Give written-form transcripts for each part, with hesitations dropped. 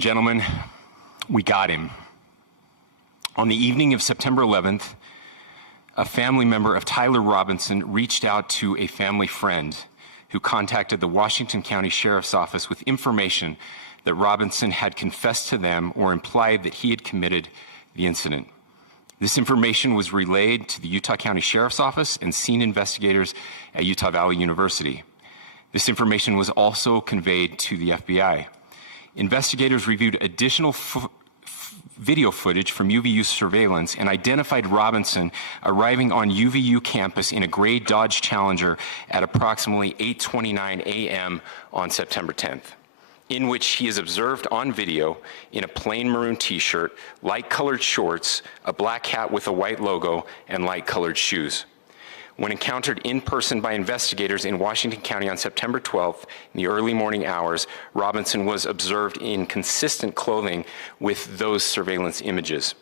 Gentlemen, we got him. On the evening of September 11th, a family member of Tyler Robinson reached out to a family friend who contacted the Washington County Sheriff's Office with information that Robinson had confessed to them or implied that he had committed the incident. This information was relayed to the Utah County Sheriff's Office and scene investigators at Utah Valley University. This information was also conveyed to the FBI. Investigators reviewed additional video footage from UVU surveillance and identified Robinson arriving on UVU campus in a gray Dodge Challenger at approximately 8:29 a.m. on September 10th, in which he is observed on video in a plain maroon t-shirt, light-colored shorts, a black hat with a white logo, and light-colored shoes. When encountered in person by investigators in Washington County on September 12th, in the early morning hours, Robinson was observed in consistent clothing with those surveillance images.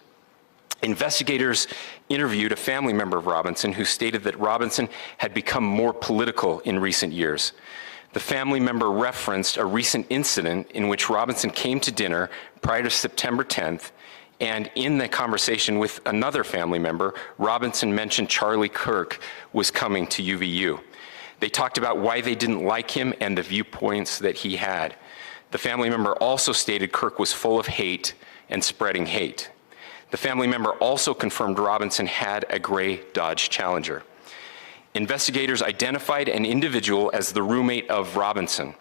Investigators interviewed a family member of Robinson who stated that Robinson had become more political in recent years. The family member referenced a recent incident in which Robinson came to dinner prior to September 10th, and in the conversation with another family member, Robinson mentioned Charlie Kirk was coming to UVU. They talked about why they didn't like him and the viewpoints that he had. The family member also stated Kirk was full of hate and spreading hate. The family member also confirmed Robinson had a gray Dodge Challenger. Investigators identified an individual as the roommate of Robinson.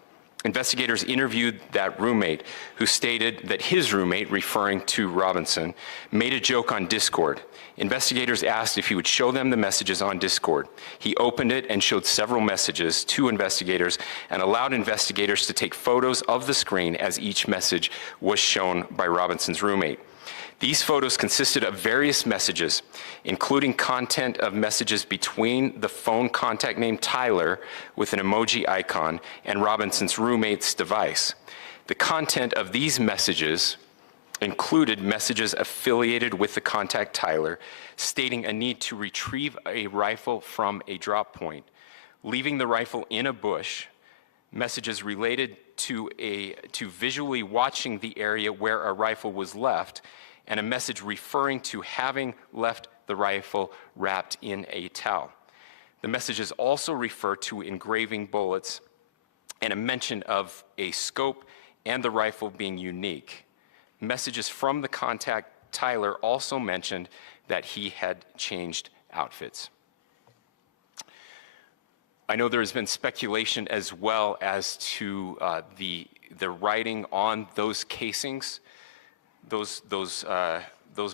Investigators interviewed that roommate, who stated that his roommate, referring to Robinson, made a joke on Discord. Investigators asked if he would show them the messages on Discord. He opened it and showed several messages to investigators and allowed investigators to take photos of the screen as each message was shown by Robinson's roommate. These photos consisted of various messages, including content of messages between the phone contact named Tyler with an emoji icon and Robinson's roommate's device. The content of these messages included messages affiliated with the contact Tyler, stating a need to retrieve a rifle from a drop point, leaving the rifle in a bush, messages related to visually watching the area where a rifle was left, and a message referring to having left the rifle wrapped in a towel. The messages also refer to engraving bullets and a mention of a scope and the rifle being unique. Messages from the contact Tyler also mentioned that he had changed outfits. I know there has been speculation as well as to the writing on those casings, those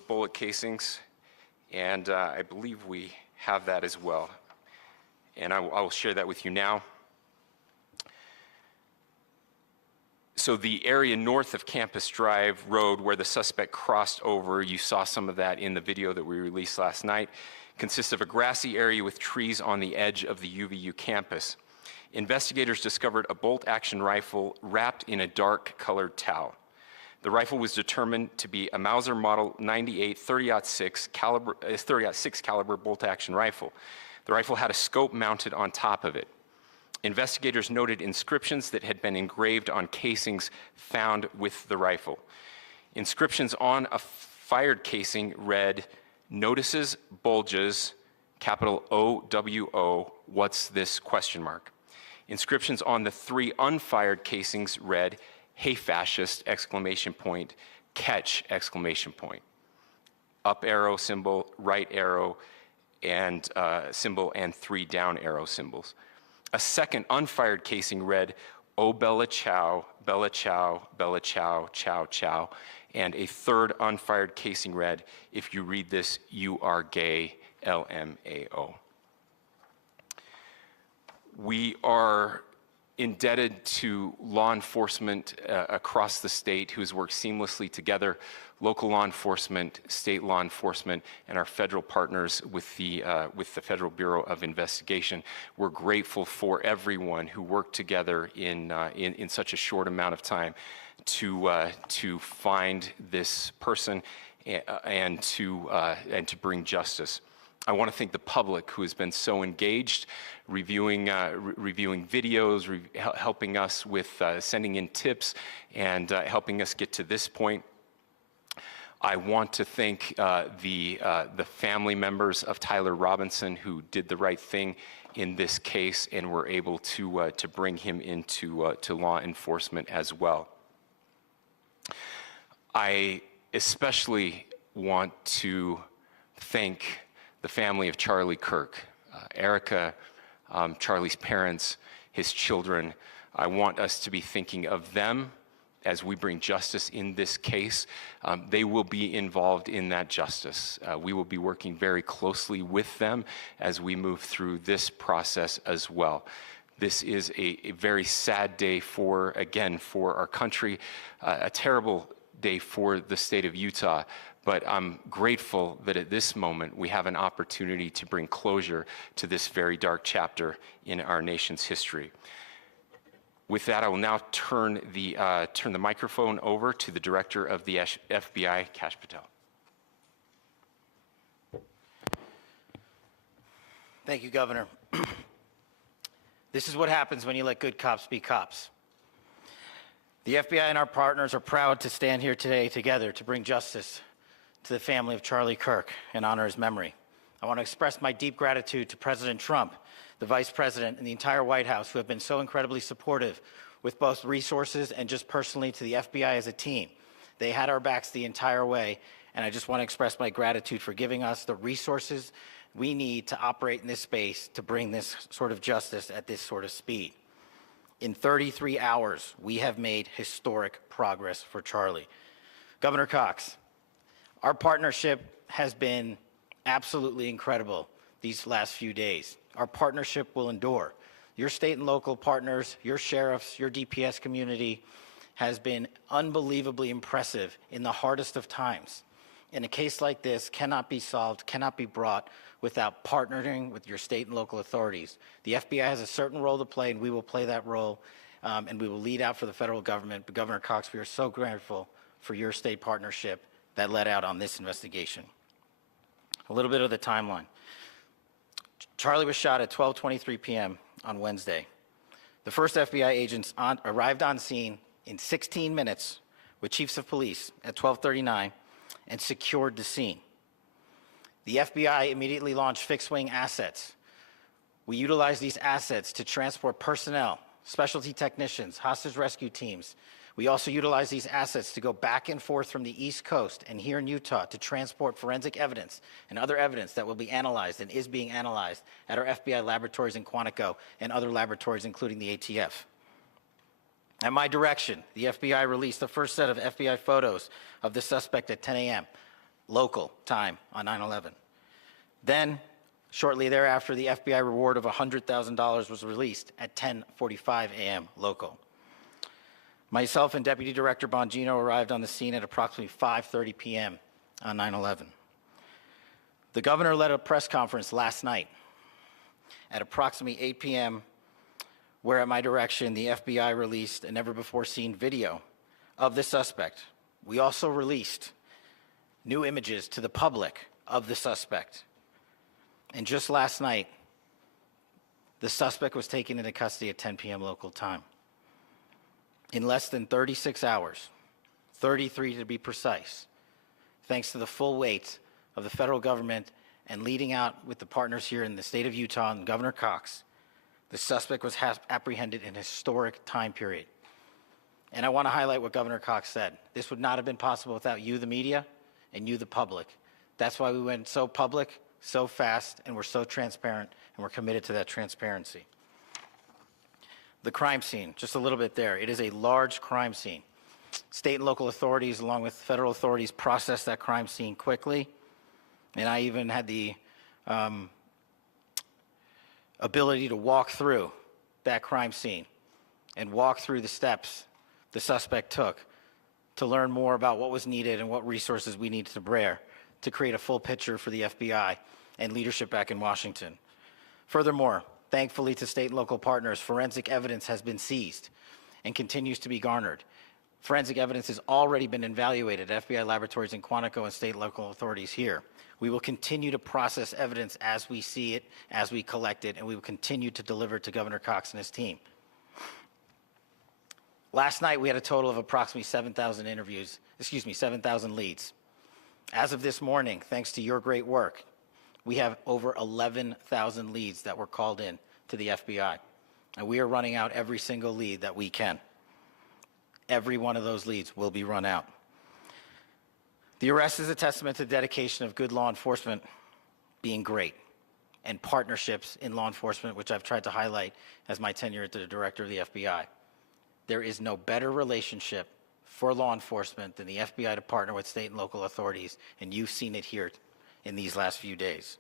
bullet casings, and I believe we have that as well. And I will share that with you now. So the area north of Campus Drive Road where the suspect crossed over, you saw some of that in the video that we released last night, consists of a grassy area with trees on the edge of the UVU campus. Investigators discovered a bolt-action rifle wrapped in a dark-colored towel. The rifle was determined to be a Mauser Model 98 30-06 caliber bolt-action rifle. The rifle had a scope mounted on top of it. Investigators noted inscriptions that had been engraved on casings found with the rifle. Inscriptions on a fired casing read, "Notices, bulges, capital OWO, what's this, question mark." Inscriptions on the three unfired casings read, "Hey fascist, exclamation point, catch, exclamation point." Up arrow symbol, right arrow and symbol, and three down arrow symbols. A second unfired casing read, "Oh Bella Chow, Bella Chow, Bella Chow, Chow Chow." And a third unfired casing read, "If you read this, you are gay, LMAO." We are indebted to law enforcement across the state who has worked seamlessly together, local law enforcement, state law enforcement, and our federal partners with the Federal Bureau of Investigation. We're grateful for everyone who worked together in such a short amount of time to find this person and to bring justice. I want to thank the public who has been so engaged, reviewing videos, helping us with sending in tips, and helping us get to this point. I want to thank the family members of Tyler Robinson who did the right thing in this case and were able to bring him into to law enforcement as well. I especially want to thank the family of Charlie Kirk, Erica, Charlie's parents, his children. I want us to be thinking of them as we bring justice in this case. They will be involved in that justice. We will be working very closely with them as we move through this process as well. This is a very sad day for our country, a terrible day for the state of Utah. But I'm grateful that at this moment we have an opportunity to bring closure to this very dark chapter in our nation's history. With that, I will now turn the microphone over to the Director of the FBI, Kash Patel. Thank you, Governor. This is what happens when you let good cops be cops. The FBI and our partners are proud to stand here today together to bring justice to the family of Charlie Kirk and honor his memory. I want to express my deep gratitude to President Trump, the Vice President, and the entire White House who have been so incredibly supportive with both resources and just personally to the FBI as a team. They had our backs the entire way, and I just want to express my gratitude for giving us the resources we need to operate in this space to bring this sort of justice at this sort of speed. In 33 hours, we have made historic progress for Charlie. Governor Cox, our partnership has been absolutely incredible these last few days. Our partnership will endure. Your state and local partners, your sheriffs, your DPS community has been unbelievably impressive in the hardest of times. And a case like this cannot be solved, cannot be brought without partnering with your state and local authorities. The FBI has a certain role to play, and we will play that role, and we will lead out for the federal government. But Governor Cox, we are so grateful for your state partnership that led out on this investigation. A little bit of the timeline. Charlie was shot at 12:23 p.m. on Wednesday. The first FBI agents arrived on scene in 16 minutes with chiefs of police at 12:39 and secured the scene. The FBI immediately launched fixed-wing assets. We utilized these assets to transport personnel, specialty technicians, hostage rescue teams. We also utilize these assets to go back and forth from the East Coast and here in Utah to transport forensic evidence and other evidence that will be analyzed and is being analyzed at our FBI laboratories in Quantico and other laboratories, including the ATF. At my direction, the FBI released the first set of FBI photos of the suspect at 10 a.m. local time on 9/11. Then, shortly thereafter, the FBI reward of $100,000 was released at 10:45 a.m. local. Myself and Deputy Director Bongino arrived on the scene at approximately 5:30 p.m. on 9/11. The governor led a press conference last night at approximately 8 p.m., where at my direction, the FBI released a never-before-seen video of the suspect. We also released new images to the public of the suspect. And just last night, the suspect was taken into custody at 10 p.m. local time. In less than 36 hours, 33 to be precise, thanks to the full weight of the federal government and leading out with the partners here in the state of Utah and Governor Cox, the suspect was apprehended in a historic time period. And I want to highlight what Governor Cox said. This would not have been possible without you, the media, and you, the public. That's why we went so public, so fast, and we're so transparent, and we're committed to that transparency. The crime scene, just a little bit there. It is a large crime scene. State and local authorities, along with federal authorities, processed that crime scene quickly. And I even had the ability to walk through that crime scene and walk through the steps the suspect took to learn more about what was needed and what resources we needed to bear to create a full picture for the FBI and leadership back in Washington. Furthermore, thankfully to state and local partners, forensic evidence has been seized and continues to be garnered Forensic evidence has already been evaluated at FBI laboratories in Quantico and state and local authorities here. We will continue to process evidence as we see it, as we collect it, and we will continue to deliver it to Governor Cox and his team. Last night, we had a total of approximately 7,000 7,000 leads. As of this morning, thanks to your great work, we have over 11,000 leads that were called in to the FBI. And we are running out every single lead that we can. Every one of those leads will be run out. The arrest is a testament to the dedication of good law enforcement being great and partnerships in law enforcement, which I've tried to highlight as my tenure as the director of the FBI. There is no better relationship for law enforcement than the FBI to partner with state and local authorities, and you've seen it here in these last few days.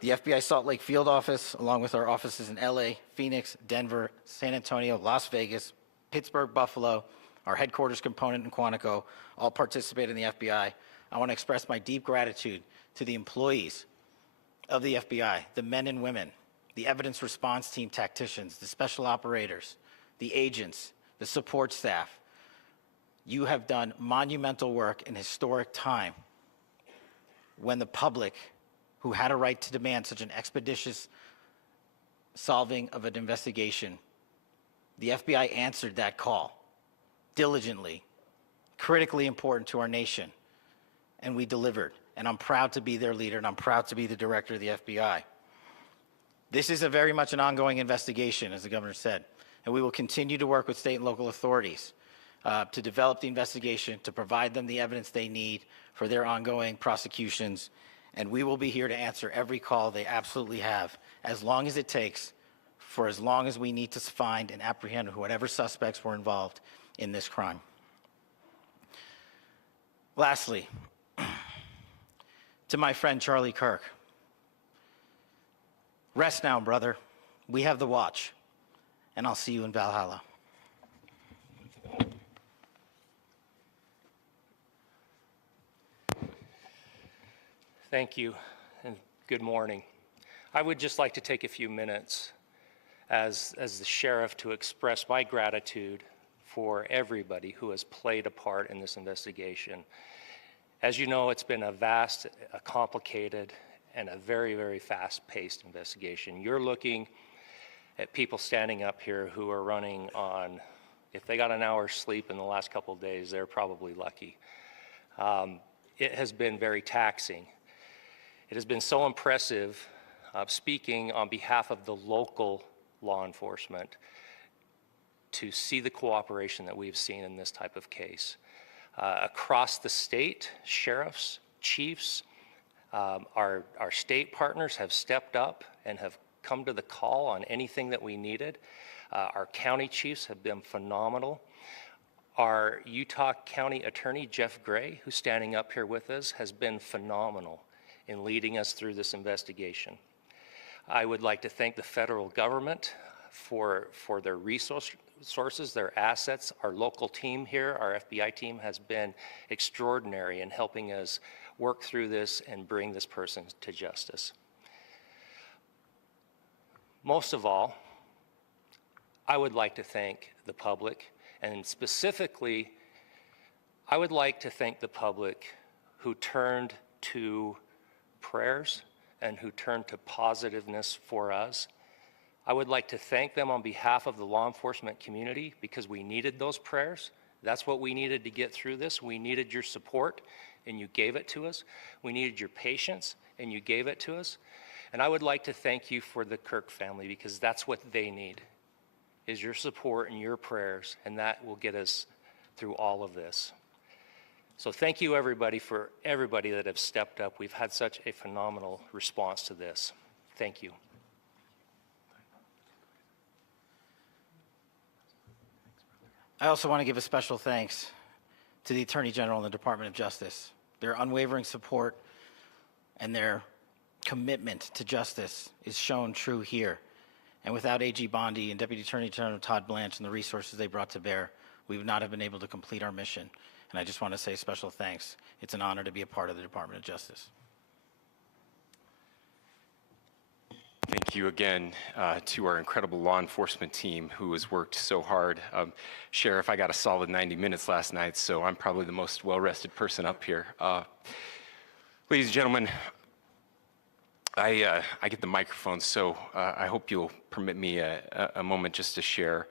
The FBI Salt Lake Field Office, along with our offices in LA, Phoenix, Denver, San Antonio, Las Vegas, Pittsburgh, Buffalo, our headquarters component in Quantico, all participate in the FBI. I want to express my deep gratitude to the employees of the FBI, the men and women, the evidence response team tacticians, the special operators, the agents, the support staff. You have done monumental work in historic time when the public, who had a right to demand such an expeditious solving of an investigation, the FBI answered that call diligently, critically important to our nation, and we delivered. And I'm proud to be their leader, and I'm proud to be the director of the FBI. This is very much an ongoing investigation, as the governor said, and we will continue to work with state and local authorities to develop the investigation, to provide them the evidence they need for their ongoing prosecutions, and we will be here to answer every call they absolutely have, as long as it takes, for as long as we need to find and apprehend whatever suspects were involved in this crime. Lastly, to my friend Charlie Kirk, rest now, brother. We have the watch, and I'll see you in Valhalla. Thank you, and good morning. I would just like to take a few minutes as the sheriff to express my gratitude for everybody who has played a part in this investigation. As you know, it's been a vast, a complicated, and a very, very fast-paced investigation. You're looking at people standing up here who are running on, if they got an hour's sleep in the last couple of days, they're probably lucky. It has been very taxing. It has been so impressive, speaking on behalf of the local law enforcement, to see the cooperation that we've seen in this type of case. Across the state, sheriffs, chiefs, our state partners have stepped up and have come to the call on anything that we needed. Our county chiefs have been phenomenal. Our Utah County Attorney, Jeff Gray, who's standing up here with us, has been phenomenal in leading us through this investigation. I would like to thank the federal government for their resources, their assets. Our local team here, our FBI team, has been extraordinary in helping us work through this and bring this person to justice. Most of all, I would like to thank the public, and specifically, I would like to thank the public who turned to prayers and who turned to positiveness for us. I would like to thank them on behalf of the law enforcement community, because we needed those prayers. That's what we needed to get through this. We needed your support, and you gave it to us. We needed your patience, and you gave it to us. And I would like to thank you for the Kirk family, because that's what they need, is your support and your prayers, and that will get us through all of this. So thank you, everybody, for everybody that have stepped up. We've had such a phenomenal response to this. Thank you. I also want to give a special thanks to the Attorney General and the Department of Justice. Their unwavering support and their commitment to justice is shown true here. And without AG Bondi and Deputy Attorney General Todd Blanche and the resources they brought to bear, we would not have been able to complete our mission. And I just want to say special thanks. It's an honor to be a part of the Department of Justice. Thank you again to our incredible law enforcement team who has worked so hard. Sheriff, I got a solid 90 minutes last night, so I'm probably the most well-rested person up here. Ladies and gentlemen, I get the microphone, so I hope you'll permit me a moment just to share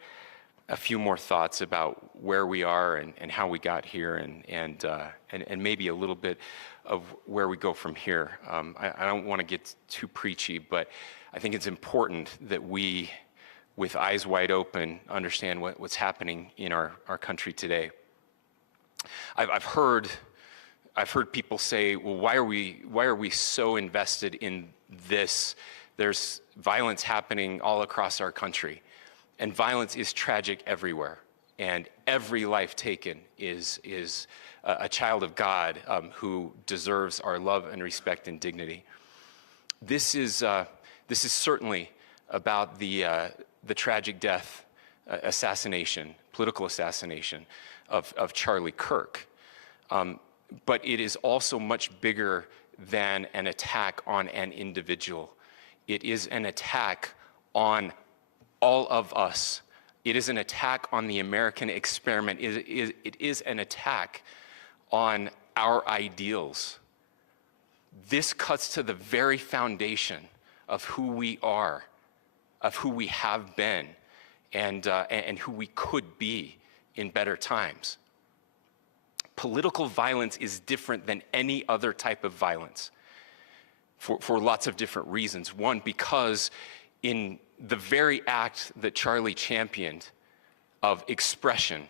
a few more thoughts about where we are and how we got here, and maybe a little bit of where we go from here. I don't want to get too preachy, but I think it's important that we, with eyes wide open, understand what's happening in our country today. I've heard people say, well, why are we so invested in this? There's violence happening all across our country, and violence is tragic everywhere, and every life taken is a child of God who deserves our love and respect and dignity. This is certainly about the tragic death, political assassination of Charlie Kirk. But it is also much bigger than an attack on an individual. It is an attack on all of us. It is an attack on the American experiment. It is an attack on our ideals. This cuts to the very foundation of who we are, of who we have been, and who we could be in better times. Political violence is different than any other type of violence for lots of different reasons. One, because in the very act that Charlie championed of expression,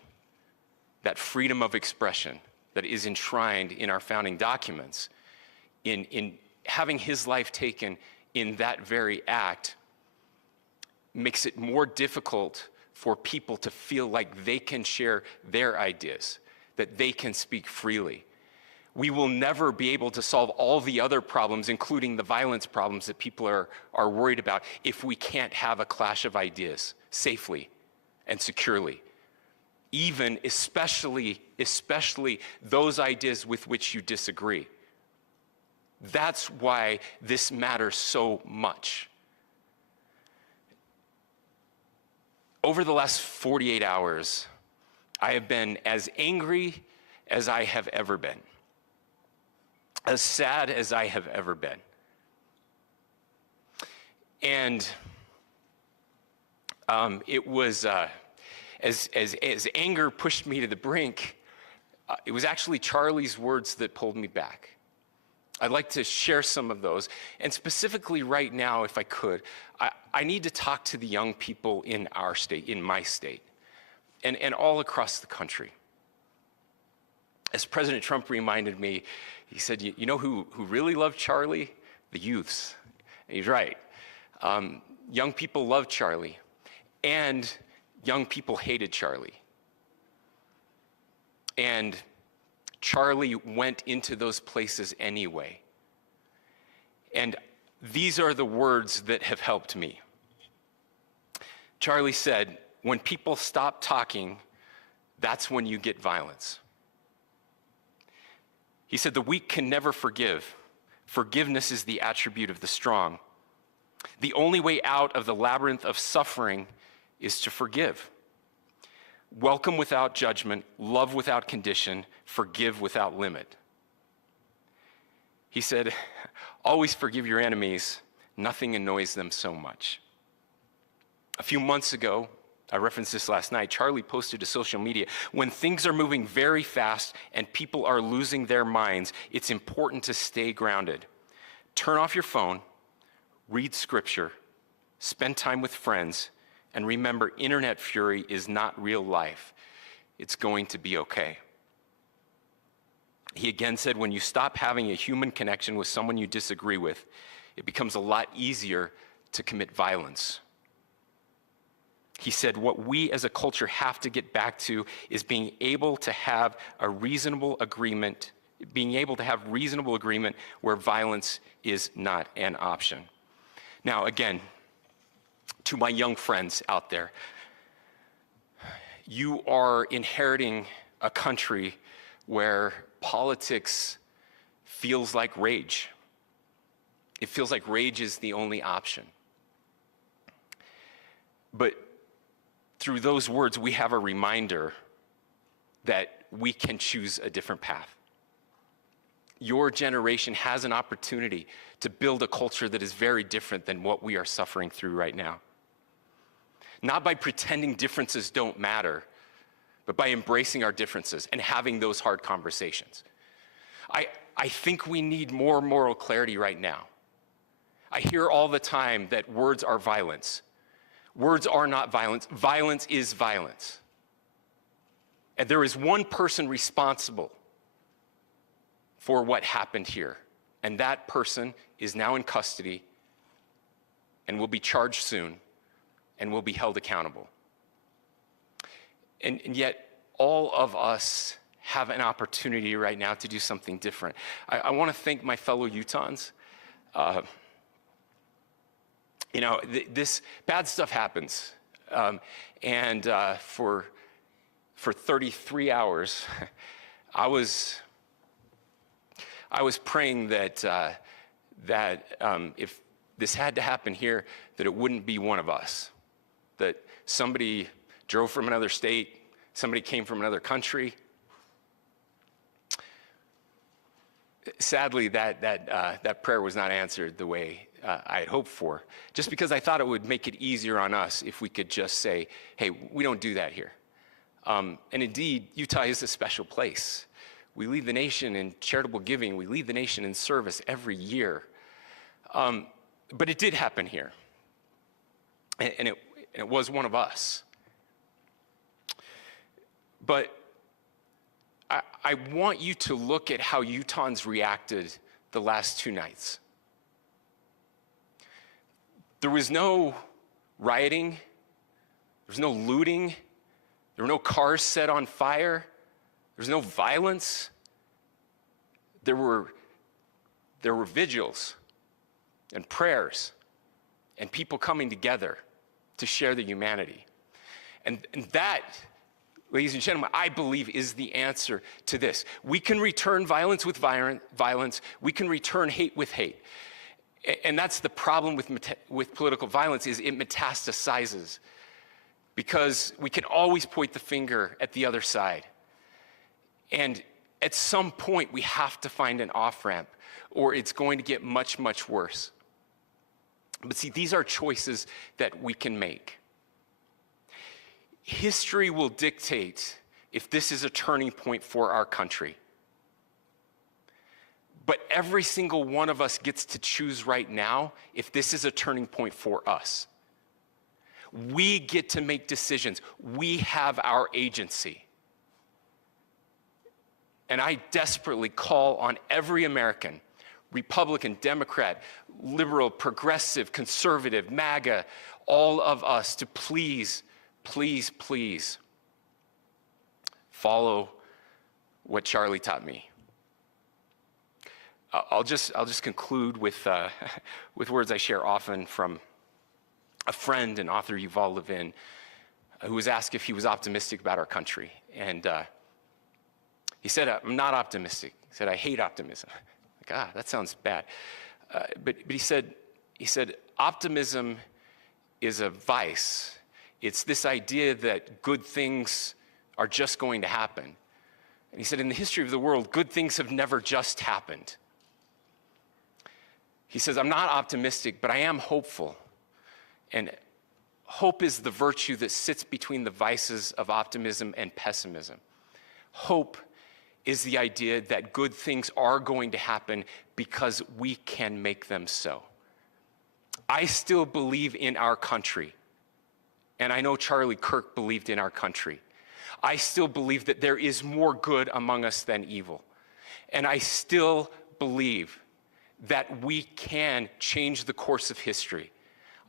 that freedom of expression that is enshrined in our founding documents, in having his life taken in that very act, makes it more difficult for people to feel like they can share their ideas, that they can speak freely. We will never be able to solve all the other problems, including the violence problems that people are worried about, if we can't have a clash of ideas safely and securely. Even, especially those ideas with which you disagree. That's why this matters so much. Over the last 48 hours, I have been as angry as I have ever been, as sad as I have ever been. And it was, as anger pushed me to the brink, it was actually Charlie's words that pulled me back. I'd like to share some of those. And specifically right now, if I could, I need to talk to the young people in our state, in my state, and all across the country. As President Trump reminded me, he said, you know who really loved Charlie? The youths. And he's right. Young people loved Charlie, and young people hated Charlie. And Charlie went into those places anyway. And these are the words that have helped me. Charlie said, when people stop talking, that's when you get violence. He said, the weak can never forgive. Forgiveness is the attribute of the strong. The only way out of the labyrinth of suffering is to forgive. Welcome without judgment, love without condition, forgive without limit. He said, always forgive your enemies. Nothing annoys them so much. A few months ago, I referenced this last night, Charlie posted to social media, when things are moving very fast and people are losing their minds, it's important to stay grounded. Turn off your phone, read scripture, spend time with friends, and remember, internet fury is not real life. It's going to be okay. He again said, when you stop having a human connection with someone you disagree with, it becomes a lot easier to commit violence. He said, what we as a culture have to get back to is being able to have a reasonable agreement, where violence is not an option. Now, again, to my young friends out there, you are inheriting a country where politics feels like rage. It feels like rage is the only option. But through those words, we have a reminder that we can choose a different path. Your generation has an opportunity to build a culture that is very different than what we are suffering through right now. Not by pretending differences don't matter, but by embracing our differences and having those hard conversations. I think we need more moral clarity right now. I hear all the time that words are violence. Words are not violence. Violence is violence. And there is one person responsible for what happened here. And that person is now in custody and will be charged soon and will be held accountable. And yet, all of us have an opportunity right now to do something different. I want to thank my fellow Utahns. This bad stuff happens. For 33 hours, I was praying that if this had to happen here, that it wouldn't be one of us. That somebody drove from another state, somebody came from another country. Sadly, that prayer was not answered the way I had hoped for, just because I thought it would make it easier on us if we could just say, hey, we don't do that here. And indeed, Utah is a special place. We lead the nation in charitable giving. We lead the nation in service every year. But it did happen here. And it was one of us. But I want you to look at how Utahns reacted the last 2 nights. There was no rioting. There was no looting. There were no cars set on fire. There was no violence. There were vigils and prayers and people coming together to share the humanity. And that, ladies and gentlemen, I believe is the answer to this. We can return violence with violence. We can return hate with hate. And that's the problem with political violence, is it metastasizes. Because we can always point the finger at the other side. And at some point, we have to find an off-ramp, or it's going to get much, much worse. But see, these are choices that we can make. History will dictate if this is a turning point for our country. But every single one of us gets to choose right now if this is a turning point for us. We get to make decisions. We have our agency. And I desperately call on every American, Republican, Democrat, liberal, progressive, conservative, MAGA, all of us to please, please, please follow what Charlie taught me. I'll just conclude with words I share often from a friend and author, Yuval Levin, who was asked if he was optimistic about our country. And he said, I'm not optimistic. He said, I hate optimism. Like, that sounds bad. But he said, optimism is a vice. It's this idea that good things are just going to happen. And he said, in the history of the world, good things have never just happened. He says, I'm not optimistic, but I am hopeful. And hope is the virtue that sits between the vices of optimism and pessimism. Hope is the idea that good things are going to happen because we can make them so. I still believe in our country. And I know Charlie Kirk believed in our country. I still believe that there is more good among us than evil. And I still believe that we can change the course of history.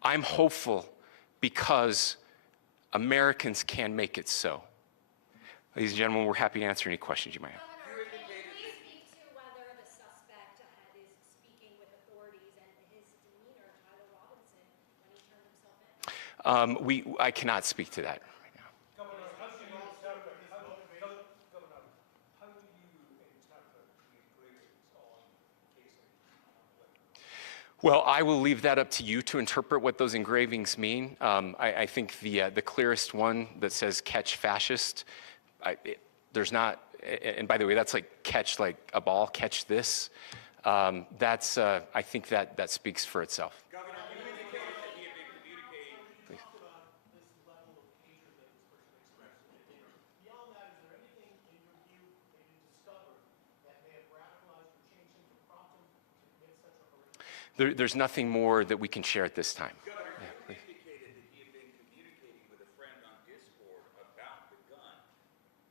I'm hopeful because Americans can make it so. Ladies and gentlemen, we're happy to answer any questions you might have. Governor, can you please speak to whether the suspect is speaking with authorities and his demeanor, Tyler Robinson, when he turned himself in? I cannot speak to that right now. Governor, how do you interpret the agreements on the case? Well, I will leave that up to you to interpret what those engravings mean. I think the clearest one that says "catch fascist," there's not, and by the way, that's like catch like a ball, catch this. That's I think that speaks for itself. Governor, you indicated that he had been communicating. Please. Talked about this level of hatred that this person expressed. Beyond that, is there anything in your view that you discovered that may have radicalized or changed him to prompt him to commit such a horrific? There's nothing more that we can share at this time. Governor, you indicated that he had been communicating with a friend on Discord about the gun.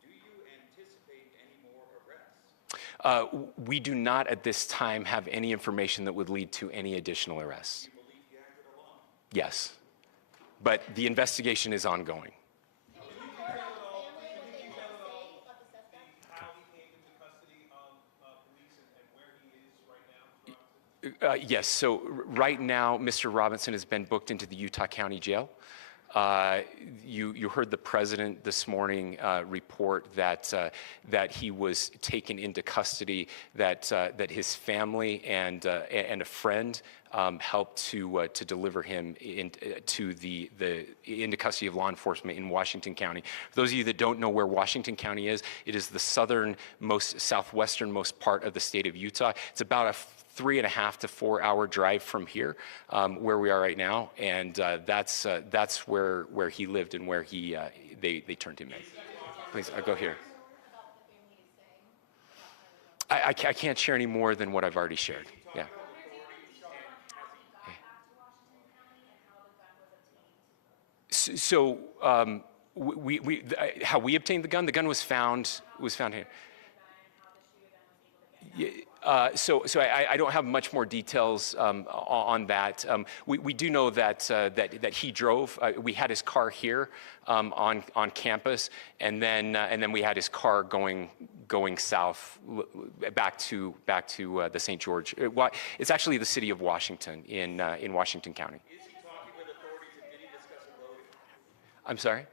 Do you anticipate any more arrests? We do not at this time have any information that would lead to any additional arrests. Do you believe he acted alone? Yes, but the investigation is ongoing. How he came into custody of police and where he is right now? Yes, so right now, Mr. Robinson has been booked into the Utah County Jail. You heard the president this morning report that he was taken into custody, that his family and a friend helped to deliver him into custody of law enforcement in Washington County. For those of you that don't know where Washington County is, it is the southwesternmost part of the state of Utah. It's about a 3.5 to 4 hour drive from here, where we are right now, and that's where he lived and where they turned him in. Please, I'll go here. I can't share any more than what I've already shared. Yeah. So how we obtained the gun was found here. So I don't have much more details on that. We do know that he drove. We had his car here on campus, and then we had his car going south back to the St. George. It's actually the city of Washington in Washington County. Is he talking with authorities and did he discuss a motive? I'm sorry?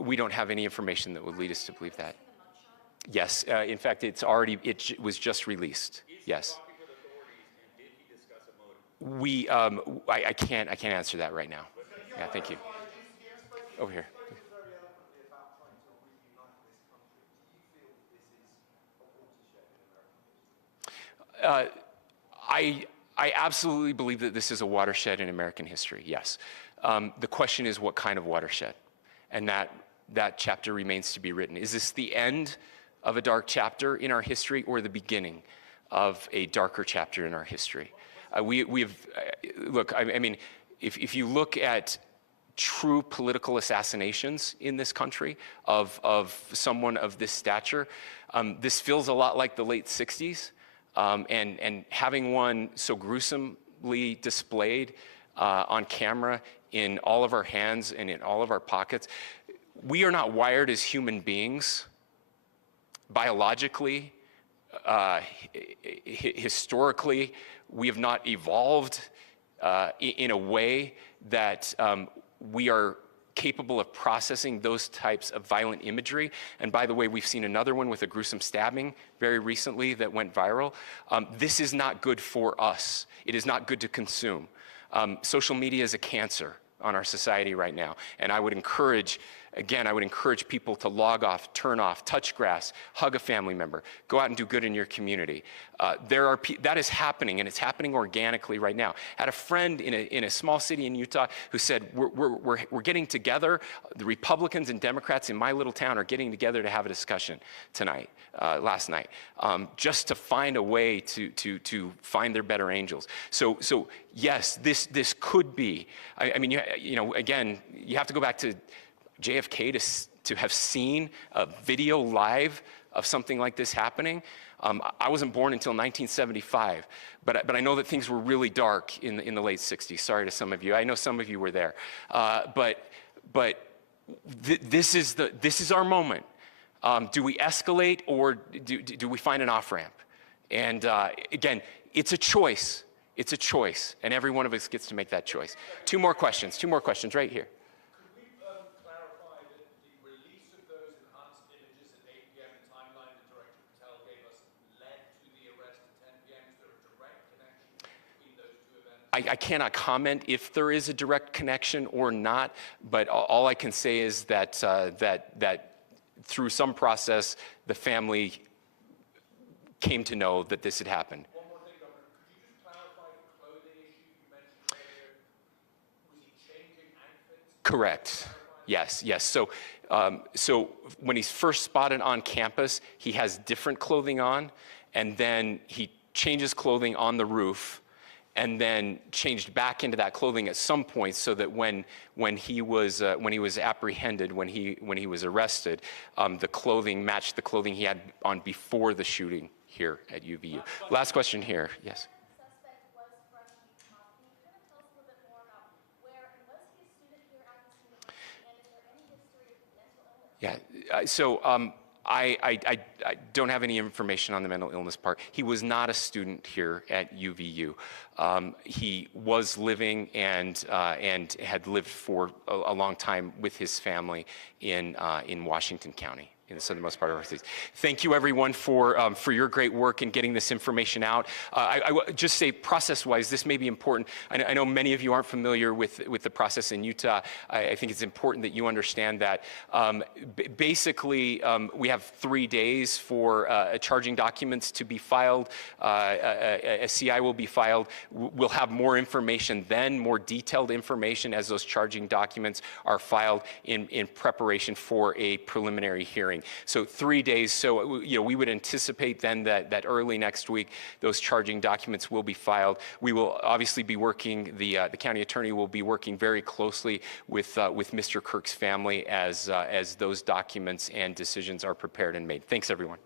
We don't have any information that would lead us to believe that. Yes, in fact, it was just released. Yes. Talking with authorities and did he discuss a motive? I can't answer that right now. Yeah, thank you. Over here. I absolutely believe that this is a watershed in American history, yes. The question is what kind of watershed? And that chapter remains to be written. Is this the end of a dark chapter in our history or the beginning of a darker chapter in our history? Look, I mean, if you look at true political assassinations in this country of someone of this stature, this feels a lot like the late 60s. And having one so gruesomely displayed on camera in all of our hands and in all of our pockets, we are not wired as human beings biologically, historically. We have not evolved in a way that we are capable of processing those types of violent imagery. And by the way, we've seen another one with a gruesome stabbing very recently that went viral. This is not good for us. It is not good to consume. Social media is a cancer on our society right now. And I would encourage people to log off, turn off, touch grass, hug a family member, go out and do good in your community. That is happening, and it's happening organically right now. I had a friend in a small city in Utah who said, we're getting together, the Republicans and Democrats in my little town are getting together to have a discussion last night, just to find a way to find their better angels. So yes, this could be, I mean, again, you have to go back to JFK to have seen a video live of something like this happening. I wasn't born until 1975, but I know that things were really dark in the late 60s. Sorry to some of you. I know some of you were there. This is our moment. Do we escalate or do we find an off-ramp? And again, it's a choice. It's a choice, and every one of us gets to make that choice. Two more questions right here. I cannot comment if there is a direct connection or not, but all I can say is that, that through some process, the family came to know that this had happened. One more thing, Governor. Could you just clarify the clothing issue you mentioned earlier? Was he changing outfits? Correct. Yes, yes. So, so when he's first spotted on campus, he has different clothing on, and then he changes clothing on the roof, and then changed back into that clothing at some point, so that when he was apprehended, when he was arrested, the clothing matched the clothing he had on before the shooting here at UVU. Last question here. Yes. Suspect was from Utah. Can you kind of tell us a little bit more about where, and was he a student here at this university, and is there any history of mental illness? Yeah. So I don't have any information on the mental illness part. He was not a student here at UVU. He was living and had lived for a long time with his family in Washington County, in the southernmost part of our state. Thank you, everyone, for your great work in getting this information out. I would just say, process-wise, this may be important. I know many of you aren't familiar with the process in Utah. I think it's important that you understand that. Basically, we have 3 days for charging documents to be filed. A CI will be filed. We'll have more information then, more detailed information as those charging documents are filed in preparation for a preliminary hearing. So 3 days. So we would anticipate then that early next week those charging documents will be filed. We will obviously be working. The county attorney will be working very closely with Mr. Kirk's family as those documents and decisions are prepared and made. Thanks, everyone.